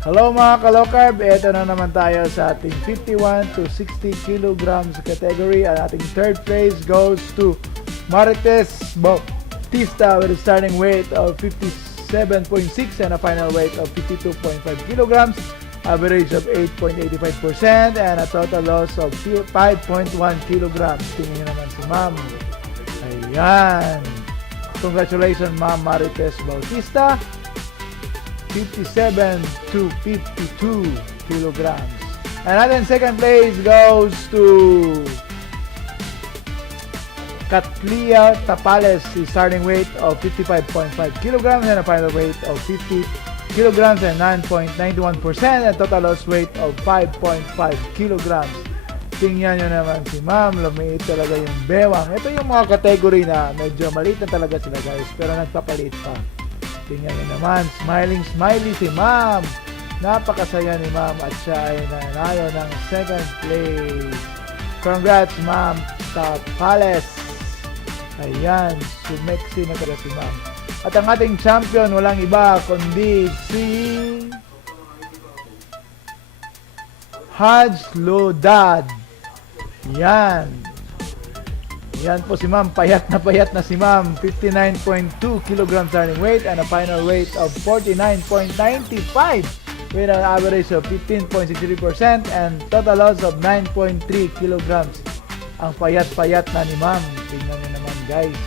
Hello mga ka-lowcarb, ito na naman tayo sa ating 51 to 60 kilograms category. Ang ating third place goes to Marites Bautista with a starting weight of 57.6 and a final weight of 52.5 kilograms, average of 8.85% and a total loss of 5.1 kilograms. Tingnan nyo naman si ma'am. Ayan. Congratulations ma'am Marites Bautista. 57 to 52 kilograms. And ating second place goes to Katlia Tapales, starting weight of 55.5 kilograms and a final weight of 50 kilograms and 9.91% and total loss weight of 5.5 kilograms. Tingnan nyo naman si ma'am, lumiit talaga yung bewang. Ito yung mga category na medyo maliit na talaga sila guys, pero nagpapalit pa. Tingnan nyo naman, smiling smiley si ma'am. Napakasaya ni ma'am at siya ay nanalo ng second place. Congrats ma'am Tapales. Ayan, sumexy na talaga si ma'am. At ang ating champion, walang iba kundi si Haj Lodad. Yan. Yan po si ma'am, payat na si ma'am, 59.2 kg starting weight and a final weight of 49.95 with an average of 15.63% and total loss of 9.3 kilograms. Ang payat na ni ma'am. Tingnan nyo naman guys.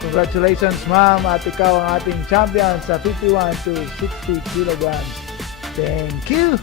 Congratulations ma'am at ikaw ang ating champion sa 51 to 60 kilograms. Thank you!